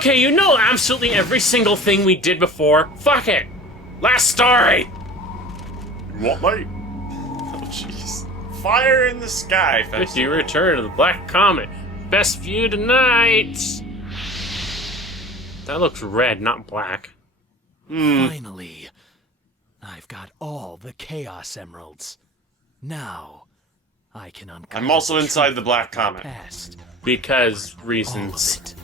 Okay, you know absolutely every single thing we did before. Fuck it. Last story. What, mate? Oh, jeez. Fire in the sky. 50 return of the Black Comet. Best view tonight. That looks red, not black. Finally, I've got all the Chaos Emeralds. Now, I can uncover. I'm also inside the Black Comet. Past. Because All reasons. of it.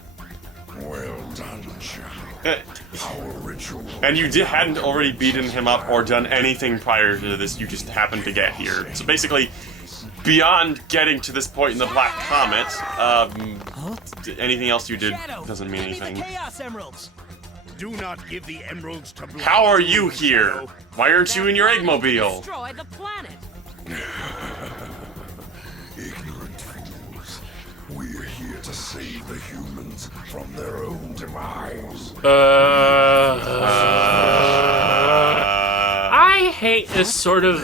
Well done, Shadow. Our ritual. And you hadn't already beaten him up or done anything prior to this, you just happened to get here. So basically, beyond getting to this point in the Black Comet, anything else you did doesn't mean anything. Chaos Emeralds. Do not give the emeralds to Black. How are you here? Why aren't you in your eggmobile? Destroy the planet. Ignorant fools. We're here to save the humans from their own demise. I hate this sort of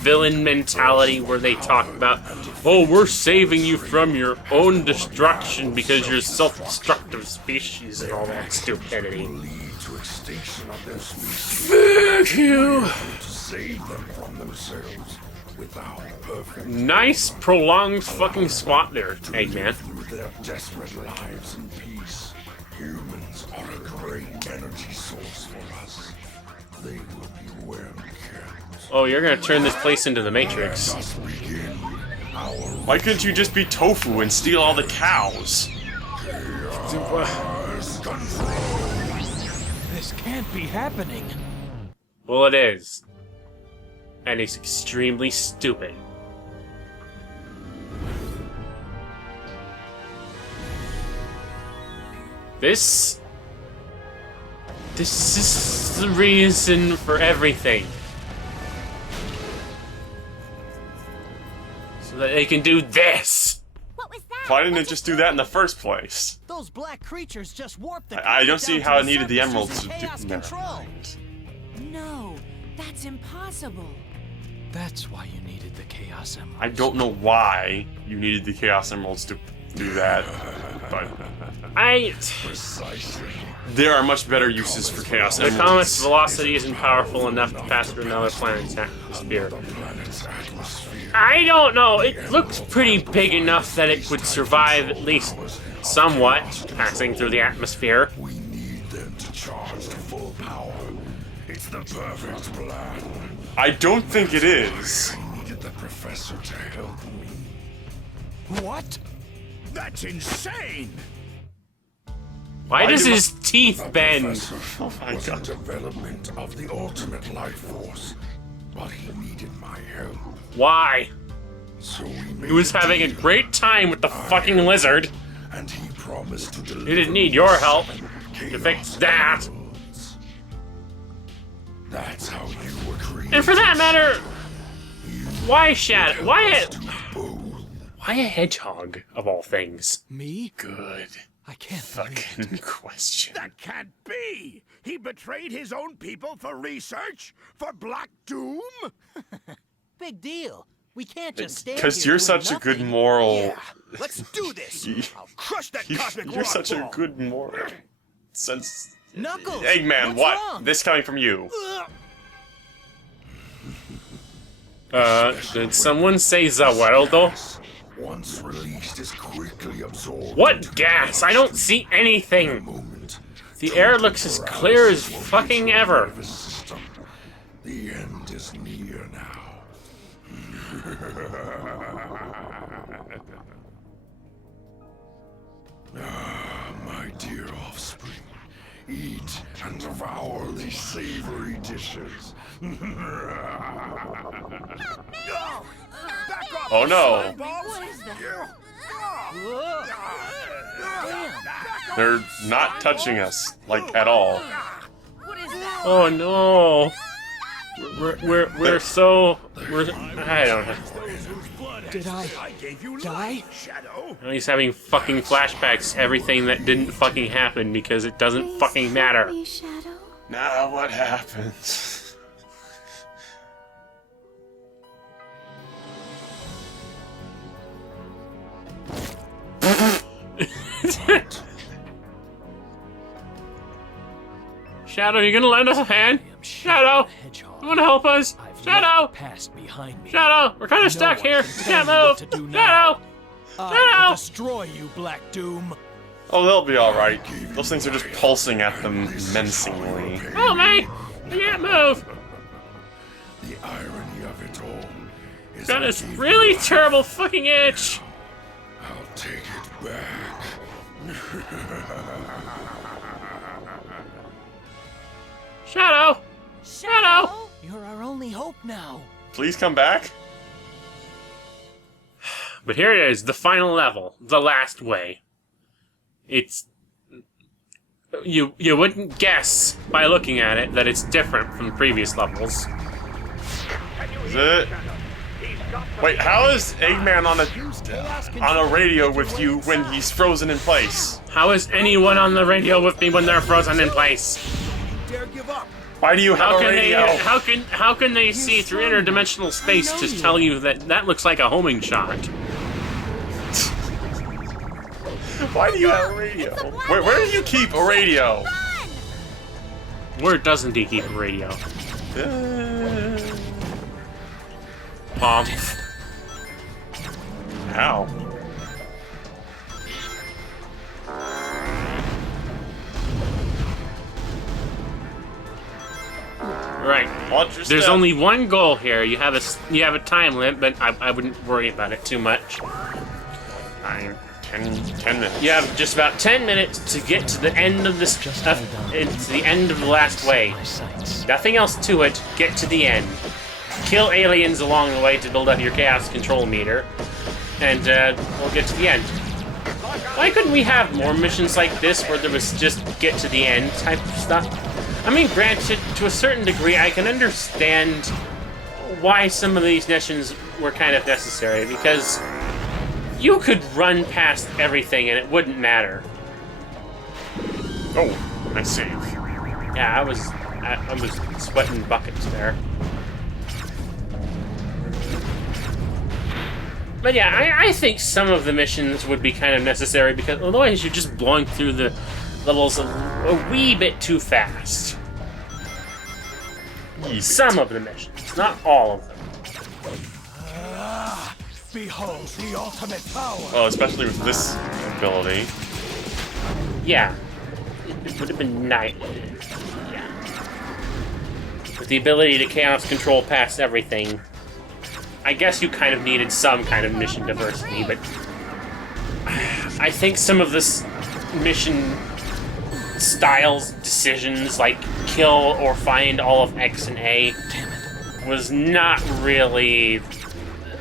villain mentality where they talk about, oh, we're saving you from your own destruction because you're a self-destructive species and all that stupidity. Lead to extinction of their species. Fuck you! To save them from themselves without perfect. Nice prolonged fucking squat there, Eggman. Through their desperate lives in peace, humans are a great energy source for us. They will be well kept. Oh, you're gonna turn this place into the Matrix. Let us begin our Why couldn't you just be Tofu and steal all the cows? This can't be happening. Well, it is. And it's extremely stupid. This is the reason for everything. So that they can do this. What was that? Why didn't it just do that in the first place? Those black creatures just warped the. I don't see down how to it the needed the surface emeralds using to do. chaos Never control. mind. No, that's impossible. That's why you needed the Chaos Emeralds. I don't know why you needed the Chaos Emeralds to do that, but there are much better uses for Chaos The Emeralds. comet's velocity isn't powerful enough to pass through another planet's atmosphere. I don't know. It looks pretty big enough that it would survive at least somewhat passing through the atmosphere. We need them to charge to full power. It's the perfect plan. I don't think it is. I needed the professor to help me. What? That's insane! Why does do I- his teeth bend? Professor was in development of the ultimate life force, but he needed my help. Why? So we made He was having a deal, great time with the fucking lizard. and he promised to deliver. He didn't need your help to to fix that. That's how you were created. And for that matter, why Shadow? Why a hedgehog of all things? Me? Good I can't believe it. fucking question. That can't be! He betrayed his own people for research? For Black Doom? Big deal. We can't just stand Because here you're doing such a good nothing. moral. Yeah, let's do this! I'll crush that cosmic You're such a waterfall. good moral sense. Knuckles! Eggman, what's what? wrong? This coming from you. Did someone say Zaweldo? Once released is quickly absorbed. What gas? I don't see anything. Moment. The air looks as clear as fucking ever. Nervous system. The end is near now. My dear offspring, eat and devour these savory dishes. Oh no. What is that? They're not touching us, like, at all. What is that? Oh no. We're so I don't know. Did I die? Shadow? Now he's having fucking flashbacks to everything that didn't fucking happen because it doesn't fucking matter. Shadow. Now what happens? Shadow, you gonna lend us a hand? Shadow, you wanna help us? Shadow! Past behind me. Shadow, we're kind of stuck one here. can We tell can't you what move. to do Shadow! I Shadow! will destroy you, Black Doom. Oh, they'll be alright. Those things are just pulsing at them menacingly. Oh, mate! I can't move. The irony of it all is Got I this gave really you- terrible fucking itch. I'll take it back. Shadow! Shadow! You're our only hope now. Please come back? But here it is, the final level, the last way. It's... You wouldn't guess by looking at it that it's different from the previous levels. Is it? Wait, how is Eggman on a radio with you when he's frozen in place? How is anyone on the radio with me when they're frozen in place? Dare give up. Why do you have a radio? How can they see through interdimensional space to tell you that that looks like a homing shot? Why do you have a radio? Where do you keep a radio? Where doesn't he keep a radio? Pomp. How? Right. Watch your There's step. only one goal here. You have a time limit, but I wouldn't worry about it too much. 9, 10 minutes. You have just about 10 minutes to get to the end of this. To the end of the last way. Nothing else to it. Get to the end. Kill aliens along the way to build up your chaos control meter, and we'll get to the end. Why couldn't we have more missions like this where there was just get to the end type of stuff? I mean, granted, to a certain degree, I can understand why some of these missions were kind of necessary, because you could run past everything and it wouldn't matter. Oh, I see. Yeah, I was sweating buckets there. But yeah, I think some of the missions would be kind of necessary, because otherwise you're just blowing through the levels a wee bit too fast. Some of the missions, not all of them. Behold the ultimate power. Well, especially with this ability. Yeah, it would have been nice. Yeah. With the ability to chaos control past everything, I guess you kind of needed some kind of mission diversity, but I think some of this mission styles, decisions, like kill or find all of X and A, was not really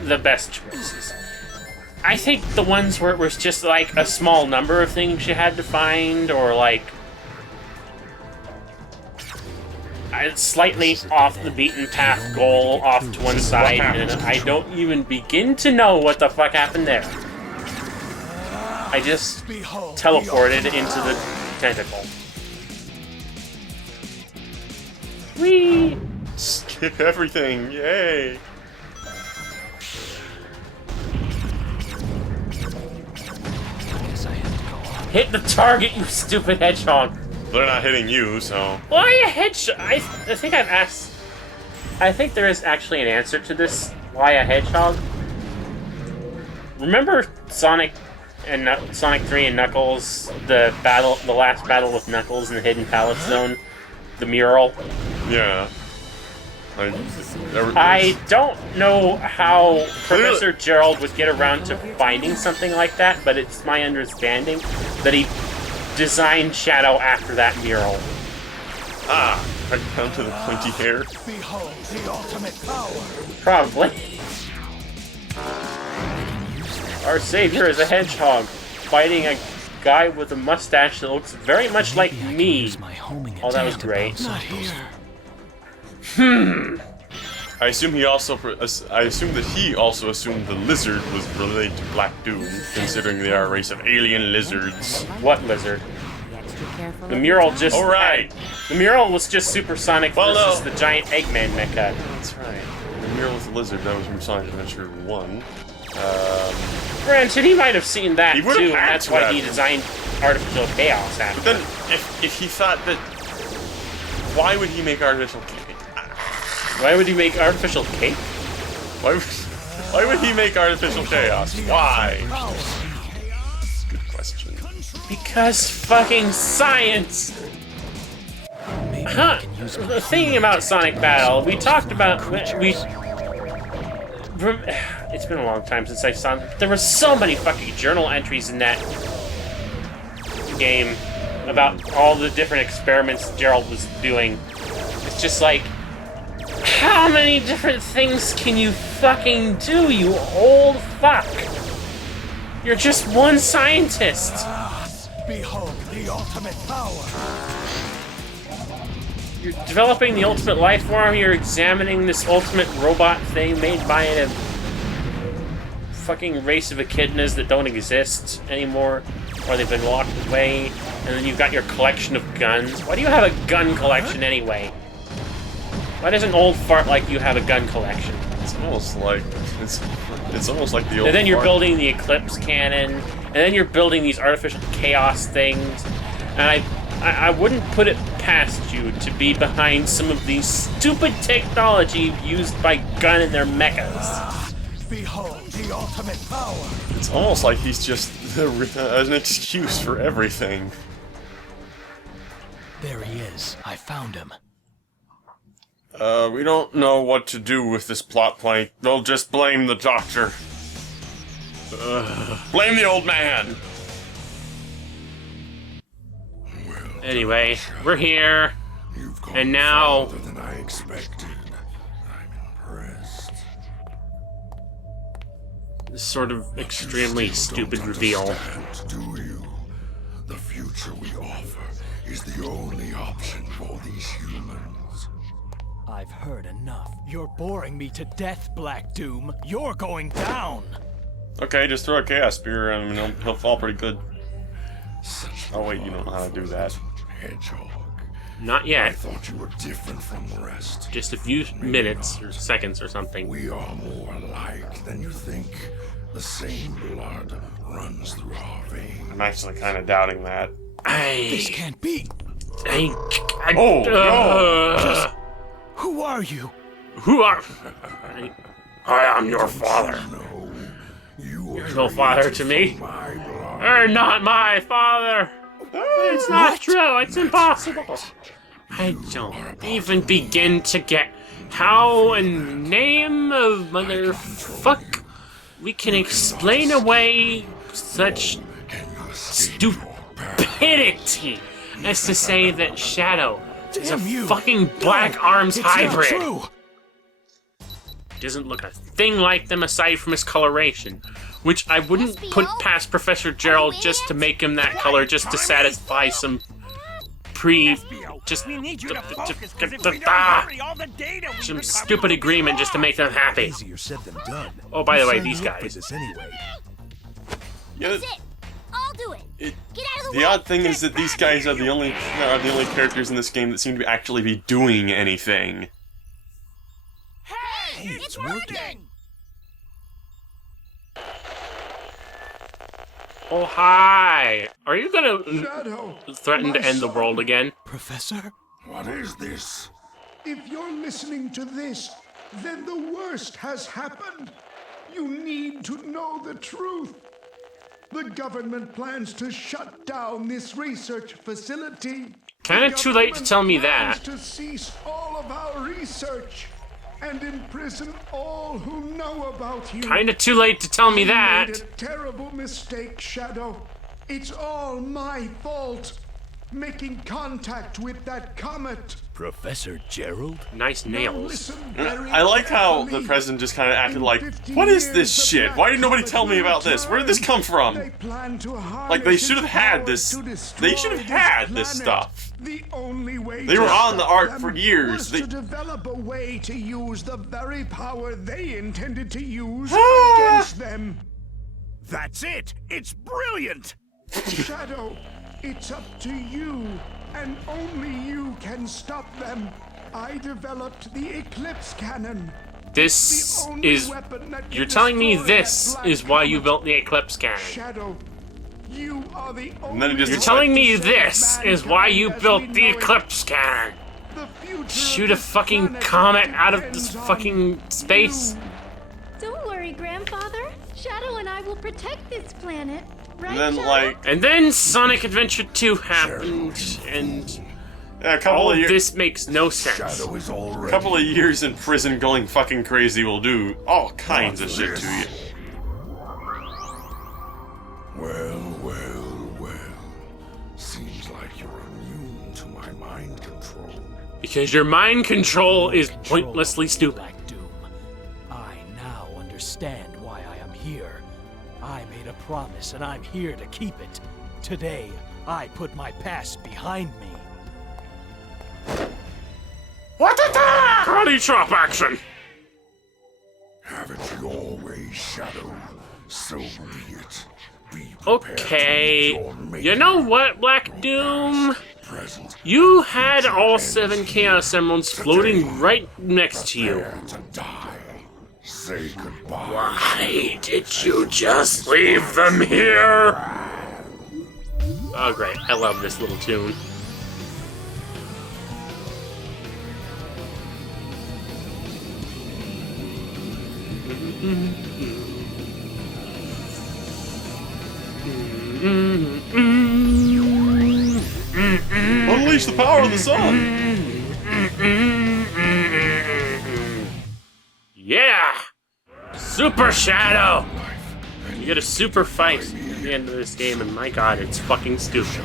the best choices. I think the ones where it was just like a small number of things you had to find, or like a slightly off the beaten path goal off to one side, and I don't even begin to know what the fuck happened there. I just teleported into the tentacle. Whee! Skip everything, yay! Hit the target, you stupid hedgehog! They're not hitting you, so... Why a hedgehog? I think I've asked... I think there is actually an answer to this. Why a hedgehog? Remember Sonic 3 and Knuckles, the last battle with Knuckles in the Hidden Palace Zone? The mural? Yeah. I don't know how Professor Gerald would get around to finding something like that, but it's my understanding that he designed Shadow after that mural. Ah, right down to the pointy hair. Behold the ultimate power. Probably. Our savior is a hedgehog, fighting a guy with a mustache that looks very much like me. Oh, that was great. Not here. I assume that he also assumed the lizard was related to Black Doom, considering they are a race of alien lizards. What lizard? The mural just... All right. The mural was just Supersonic Well, versus no. the giant Eggman mecha. That's right. The mural with the lizard, that was from Sonic Adventure 1. Granted, he might have seen that He too, would've and had that's to why have. he designed Artificial Chaos after. But then, if he thought that why would he make artificial cake? Why would he make artificial cake? Why would he make artificial chaos? Why? Good question. Because fucking science! Huh. Thinking about Sonic Battle, we talked about... It's been a long time since I saw... There were so many fucking journal entries in that game about all the different experiments Gerald was doing. It's just like... How many different things can you fucking do, you old fuck? You're just one scientist. Behold the ultimate power. You're developing the ultimate life form, you're examining this ultimate robot thing made by a fucking race of echidnas that don't exist anymore, or they've been locked away, and then you've got your collection of guns. Why do you have a gun collection anyway? Why does an old fart like you have a gun collection? It's almost like it's almost like the old. And then you're fart. building the Eclipse cannon, and then you're building these artificial chaos things, and I wouldn't put it past you to be behind some of these stupid technology used by Gun and their mechas. Behold the ultimate power. It's almost like he's just an excuse for everything. There he is. I found him. We don't know what to do with this plot point. We'll just blame the doctor. Blame the old man. Anyway, we're here, You've gone and now... farther than I expected. I'm impressed. this sort of extremely stupid reveal. Understand, do you? The future we offer is the only option for these humans. I've heard enough. You're boring me to death, Black Doom. You're going down. Okay, just throw a chaos spear at him and he'll fall pretty good. Oh wait, you don't know how to do that. Hedgehog. Not I yet. thought you were different from the rest. Just a few minutes or seconds or something. We are more alike than you think. The same blood runs through our veins. I'm actually kind of doubting that. This can't be. Oh, no. Who are you? Who are... I am your father. No, you You're no father to me. my blood. You're not my father. It's not true. It's impossible. I don't even begin to get how in name of motherfuck we can explain away such stupidity as to say that Shadow is a Damn you. fucking Black Arms It's not hybrid. true. Doesn't look a thing like them aside from his coloration, which I wouldn't put past Professor Gerald just to make him that color, just to satisfy some some stupid agreement just to make them happy. Easier said than done. Oh, by the way, You these signed me up for guys. this anyway. Yeah, That's it. I'll do it. Get out of the the way. odd thing is that these guys are the only characters in this game that seem to actually be doing anything. Hey, it's working. Oh, hi! Are you gonna Shadow, threaten to end the world again? Professor? what is this? If you're listening to this, then the worst has happened. You need to know the truth. The government plans to shut down this research facility. Kinda The too late to tell me government that. plans to cease all of our research and imprison all who know about you. Kinda too late to tell me You that. made a terrible mistake, Shadow. It's all my fault. Making contact with that comet. Professor Gerald? Nice Now nails. listen very I like how the carefully. president just kind of acted like, In 50 what is this years, shit? the Why did Black nobody Comet tell me will about this? Where did this return. come from? They plan to Like, they harness should have its had power this. to They destroy should have this had this planet. stuff. The only way They to were on the stop ark them for years. was They- to develop a way to use the very power they intended to use Ah! against them. That's it! It's brilliant! Shadow, it's up to you, and only you can stop them. I developed the Eclipse Cannon. This The only is... weapon that can You're telling me destroy that this black is why you comet. built the Eclipse cannon. Shadow, you are the then he only just- You're It's telling one me to save this is why you mankind as built we the know it. Eclipse cannon. The future of Shoot a this fucking planet comet out of depends this on fucking space. you. Don't worry, Grandfather. Shadow and I will protect this planet. Right, And then, Shadow? like, And then Sonic Adventure 2 happened, and a couple all of of years. this makes no sense. Shadow is already. Couple of years in prison going fucking crazy will do all kinds of shit to you. Well. Seems like you're immune to my mind control. Because your mind control is pointlessly stupid. Black Doom. I now understand why I am here. I made a promise and I'm here to keep it. Today, I put my past behind me. What the fuck? Karate chop action! Have it your way, Shadow. So be it. Be prepared Okay, to meet your you know what, Black Doom? present. You had all 7 Chaos Emeralds floating right next to you. Prepare to die. Say goodbye. Why did you just leave them here? Oh great, I love this little tune. Unleash the power of the sun! Yeah! Super Shadow! You get a super fight at the end of this game, and my god, it's fucking stupid.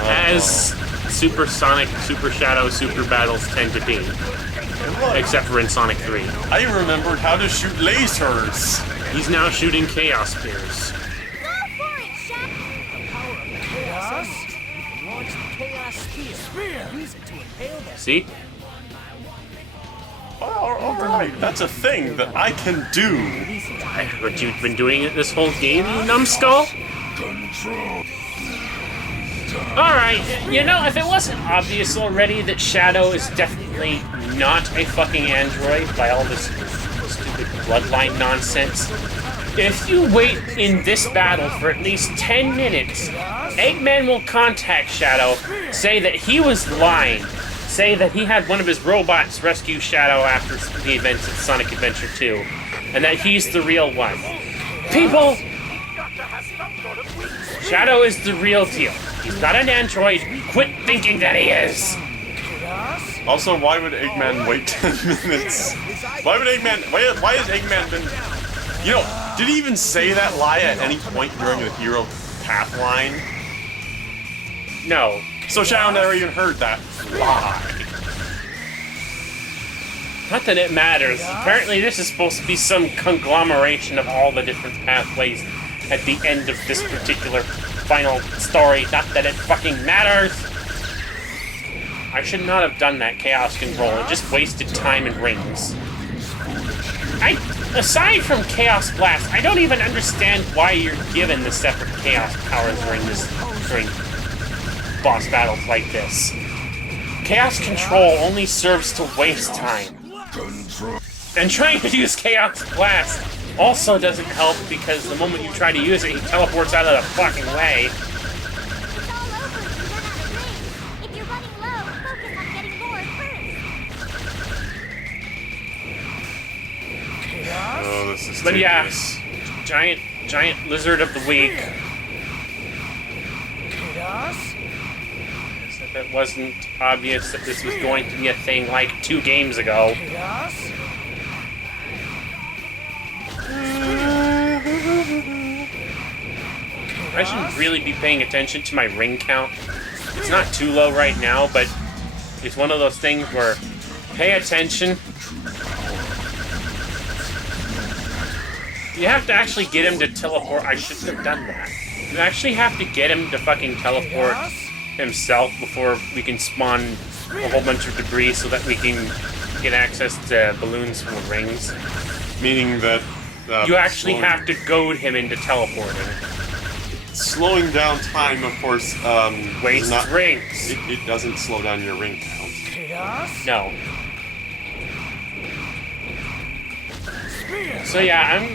As Super Sonic, Super Shadow, Super Battles tend to be. Except for in Sonic 3. I remembered how to shoot lasers! He's now shooting Chaos Spears. Go for it, Shadow! Chaos? Launch the Chaos Spear. Use it to impale them. See? Alright, that's a thing that I can do. But you've been doing it this whole game, you numbskull? Alright, you know, if it wasn't obvious already that Shadow is definitely not a fucking android by all this stupid bloodline nonsense, if you wait in this battle for at least 10 minutes, Eggman will contact Shadow, say that he was lying, say that he had one of his robots rescue Shadow after the events of Sonic Adventure 2, and that he's the real one. People! Shadow is the real deal. He's not an android. Quit thinking that he is! Also, why would Eggman wait 10 minutes? Why has Eggman been... You know, did he even say that lie at any point during the hero path line? No. So Shadow never even heard that lie. Not that it matters. Apparently this is supposed to be some conglomeration of all the different pathways at the end of this particular final story. Not that it fucking matters! I should not have done that Chaos Control. It just wasted time and rings. Aside from Chaos Blast, I don't even understand why you're given the separate Chaos powers during boss battles like this. Chaos Control only serves to waste time. And trying to use Chaos Blast also doesn't help because the moment you try to use it, he teleports out of the fucking way. It's all over if you run out of rings. If you're running low, focus on getting more first. Oh, this is But yeah, tedious. giant lizard of the week. Chaos? If it wasn't obvious that this was going to be a thing like 2 games ago. Chaos? I should really be paying attention to my ring count. It's not too low right now, but it's one of those things where pay attention. You have to actually get him to teleport. I shouldn't have done that. You actually have to get him to fucking teleport himself before we can spawn a whole bunch of debris so that we can get access to balloons from the rings. Meaning that... You actually have to goad him into teleporting. Slowing down time, of course, Waste is not... rings. It doesn't slow down your ring count. Chaos? No. So yeah, I'm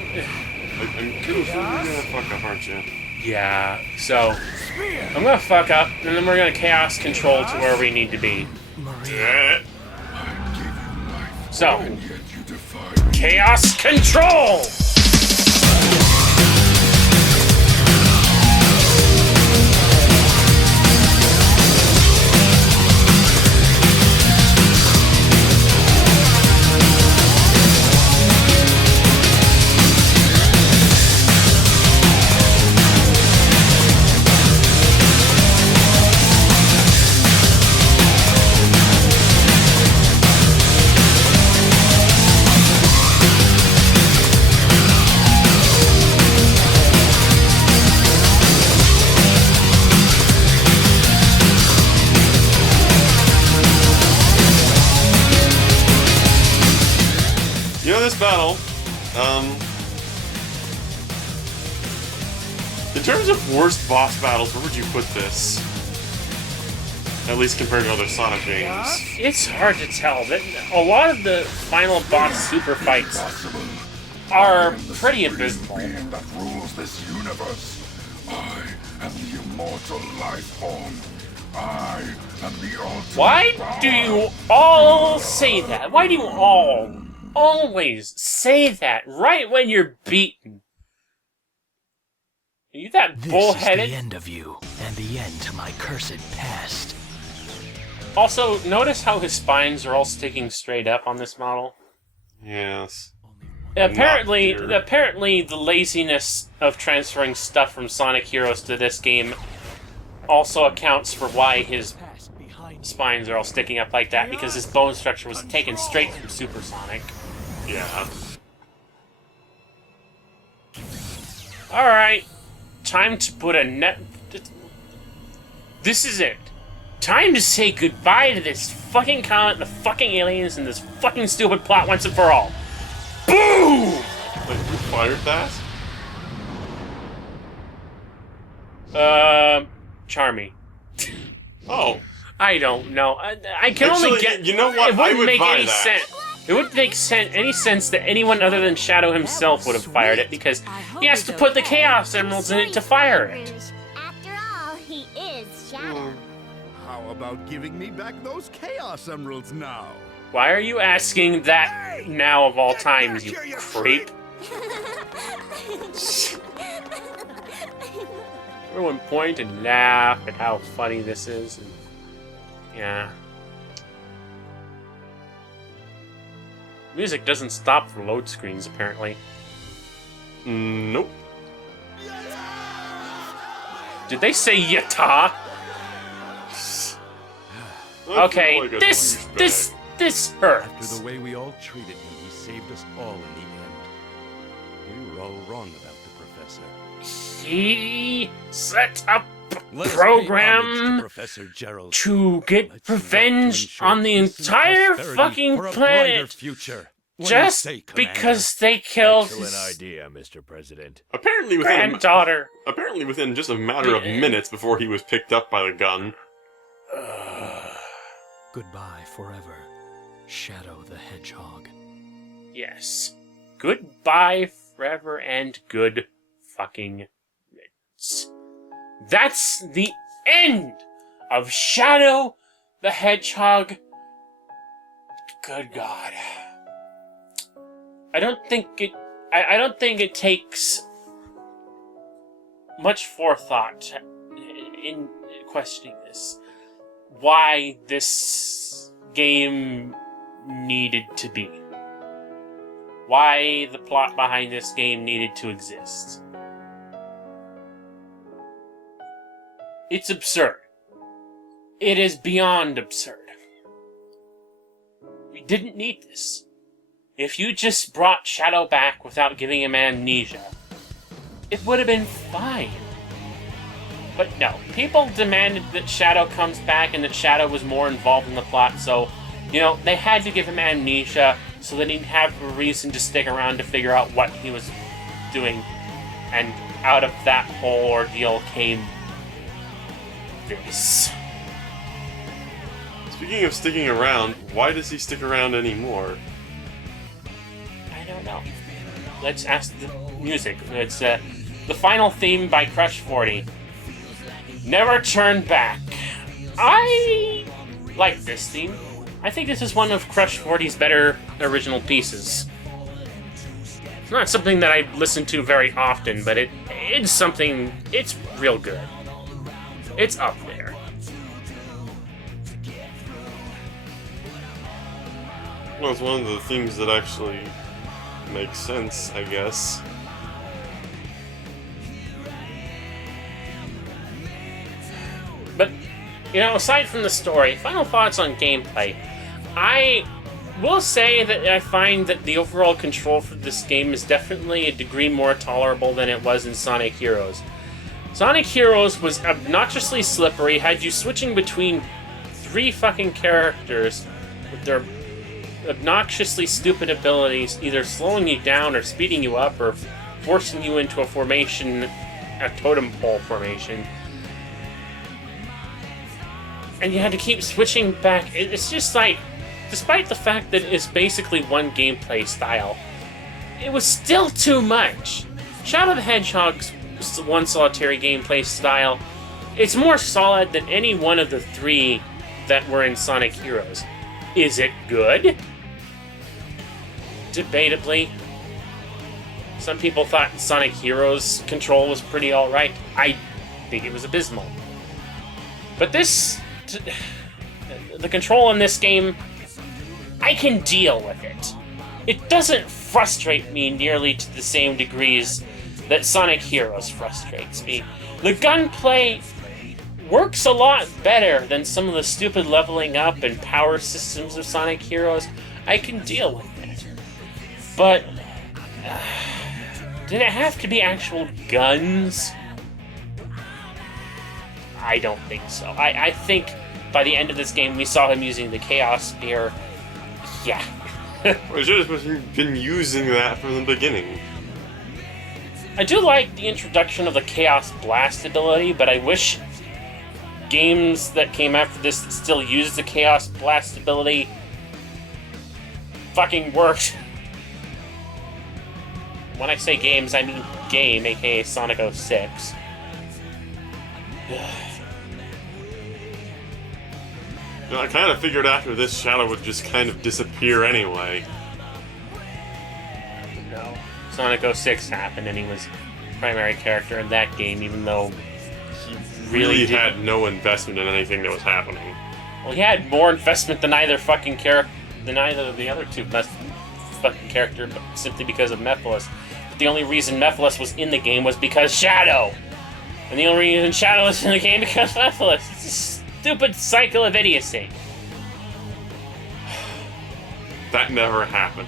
gonna fuck up, aren't you? so I'm gonna fuck up, and then we're gonna chaos control to where we need to be. So, Yet you defy me. Chaos Control! You know, this battle, in terms of worst boss battles, where would you put this? At least compared to other Sonic games. It's hard to tell. A lot of the final boss super fights are pretty abysmal. Being that rules this universe. I am the immortal life form. I am the ultimate. Why do you all say that? Why do you all always say that right when you're beaten? Are you that This bullheaded? is the end of you, and the end to my cursed past. Also, notice how his spines are all sticking straight up on this model? Yes. Apparently, Not here. apparently the laziness of transferring stuff from Sonic Heroes to this game also accounts for why his Past behind spines are all sticking up like that, because his bone structure was taken straight from Super Sonic. Yeah. Alright, time to put a net... This is it. Time to say goodbye to this fucking comet, the fucking aliens, and this fucking stupid plot once and for all. Boom! Like, who fired that? Charmy. Oh. I don't know. I can Actually, only get... you know what? It I wouldn't would make buy any that. sense. It wouldn't make any sense that anyone other than Shadow himself would have fired it, because he has to put the Chaos Emeralds in it to fire it. After all, he is Shadow. How about giving me back those Chaos Emeralds now? Why are you asking that now of all times, you creep? Everyone point and laugh at how funny this is. And, yeah. Music doesn't stop for load screens, apparently. Nope. Did they say yata? Okay, Like a this After hurts. the way we all treated him, he saved us all in the end. We were all wrong about the professor. He set up Let's pay program homage to Professor Gerald. to get Let's work to revenge ensure on the peace and entire prosperity fucking for a brighter planet future. What do you just say, Commander? because they killed Excellent his idea, Mr. President. Apparently granddaughter. within just a matter of minutes before he was picked up by the gun. Goodbye forever, Shadow the Hedgehog. Yes. Goodbye forever and good fucking riddance. That's the end of Shadow the Hedgehog. Good God. I don't think it takes much forethought in questioning this. Why this game needed to be. Why the plot behind this game needed to exist. It's absurd. It is beyond absurd. We didn't need this. If you just brought Shadow back without giving him amnesia, it would have been fine. But no, people demanded that Shadow comes back and that Shadow was more involved in the plot, so, they had to give him amnesia so that he'd have a reason to stick around to figure out what he was doing. And out of that whole ordeal came this. Speaking of sticking around, why does he stick around anymore? I don't know. Let's ask the music. It's the final theme by Crush 40. Never Turn Back. I like this theme. I think this is one of Crush 40's better original pieces. It's not something that I listen to very often, but it's something, it's real good. It's up there. Well, it's one of the themes that actually makes sense, I guess. But, you know, aside from the story, final thoughts on gameplay. I will say that I find that the overall control for this game is definitely a degree more tolerable than it was in Sonic Heroes. Sonic Heroes was obnoxiously slippery, had you switching between 3 fucking characters with their obnoxiously stupid abilities, either slowing you down or speeding you up or forcing you into a formation, a totem pole formation. And you had to keep switching back. It's just like, despite the fact that it's basically one gameplay style, it was still too much. Shadow the Hedgehog's one solitary gameplay style, it's more solid than any one of the 3 that were in Sonic Heroes. Is it good? Debatably. Some people thought Sonic Heroes control was pretty alright. I think it was abysmal. But this... the control in this game, I can deal with it. It doesn't frustrate me nearly to the same degrees that Sonic Heroes frustrates me. The gunplay works a lot better than some of the stupid leveling up and power systems of Sonic Heroes. I can deal with it. But did it have to be actual guns? I don't think so. I think by the end of this game we saw him using the Chaos Spear. Yeah. We should have been using that from the beginning. I do like the introduction of the Chaos Blast ability, but I wish games that came after this that still use the Chaos Blast ability fucking worked. When I say games, I mean game, aka Sonic 06. You know, I kind of figured after this, Shadow would just kind of disappear anyway. No. Sonic 06 happened, and he was primary character in that game, even though he really had no investment in anything that was happening. Well, he had more investment than either fucking than either of the other 2 fucking character, but simply because of Mephiles. But the only reason Mephiles was in the game was because Shadow! And the only reason Shadow was in the game because Mephiles. It's a stupid cycle of idiocy. That never happened.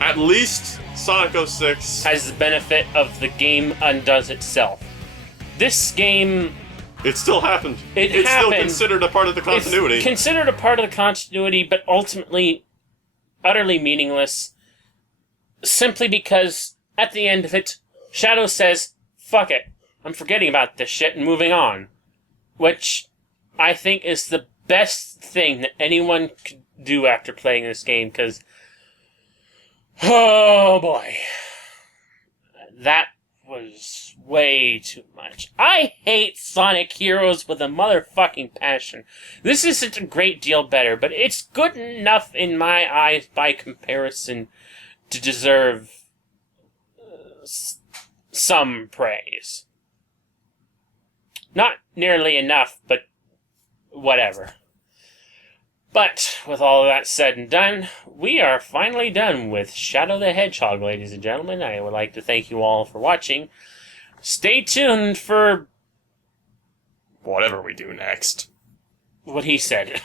At least Sonic 06 has the benefit of the game undoes itself. This game... It still happened. It's happened. Still considered a part of the continuity. It's considered a part of the continuity, but ultimately utterly meaningless. Simply because, at the end of it, Shadow says, fuck it, I'm forgetting about this shit and moving on. Which I think is the best thing that anyone could do after playing this game, because... oh boy. That was way too much. I hate Sonic Heroes with a motherfucking passion. This isn't a great deal better, but it's good enough in my eyes by comparison to deserve some praise. Not nearly enough, but whatever. But, with all of that said and done, we are finally done with Shadow the Hedgehog, ladies and gentlemen. I would like to thank you all for watching. Stay tuned for... whatever we do next. what he said.